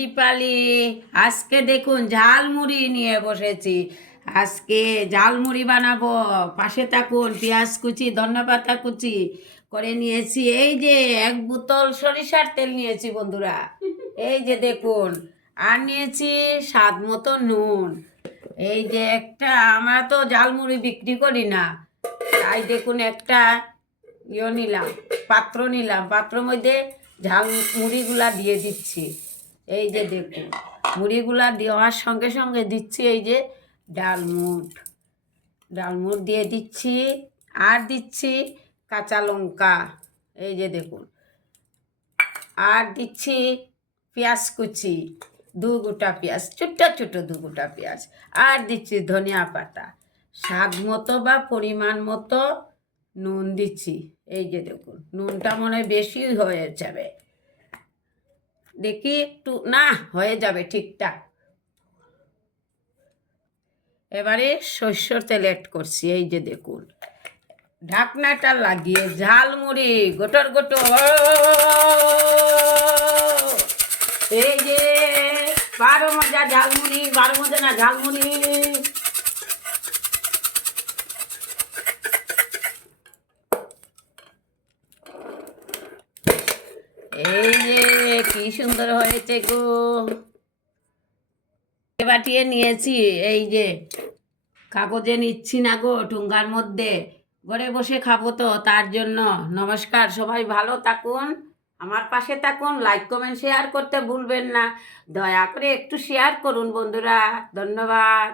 দীপালি আজকে দেখুন ঝালমুড়ি নিয়ে বসেছি। আজকে ঝালমুড়ি বানাবো, পাশে থাকুন। পেঁয়াজ কুচি, ধনেপাতা কুচি করে নিয়েছি। এই যে 1 বোতল সরিষার তেল নিয়েছি বন্ধুরা, এই যে দেখুন। আর নিয়েছি স্বাদ মতো নুন। এই যে একটা, আমরা তো ঝালমুড়ি বিক্রি করি না, তাই দেখুন একটা নিলাম, পাত্র নিলাম। পাত্র মধ্যে ঝাল মুড়িগুলা দিয়ে দিচ্ছি। এই যে দেখুন, মুড়িগুলা দেওয়ার সঙ্গে সঙ্গে দিচ্ছি এই যে ডালমুট দিয়ে দিচ্ছি। আর দিচ্ছি কাঁচা লঙ্কা, এই যে দেখুন। আর দিচ্ছি পেঁয়াজ কুচি, 2 গোটা পেঁয়াজ, ছোটো ছোটো 2 গোটা পেঁয়াজ। আর দিচ্ছি ধনিয়া পাতা, স্বাদ মতো বা পরিমাণ মতো নুন দিচ্ছি। এই যে দেখুন, নুনটা মনে হয় বেশি হয়ে যাবে, দেখি একটু, না হয়ে যাবে ঠিকঠাক। এবারে সরষের তেল অ্যাড করছি। এই যে দেখুন, ঢাকনাটা লাগিয়ে ঝালমুড়ি গোটর গোটর, এই যে 12 মজা ঝালমুড়ি, 12 মজা না ঝালমুড়ি। এই যে কি সুন্দর হয়েছে গো। বাটিয়ে নিয়েছি, এই যে কাগজে নিচ্ছি না গো, ঠুঙ্গার মধ্যে। ঘরে বসে খাবো তো, তার জন্য। নমস্কার, সবাই ভালো থাকুন, আমার পাশে থাকুন। লাইক কমেন্ট শেয়ার করতে ভুলবেন না, দয়া করে একটু শেয়ার করুন বন্ধুরা। ধন্যবাদ।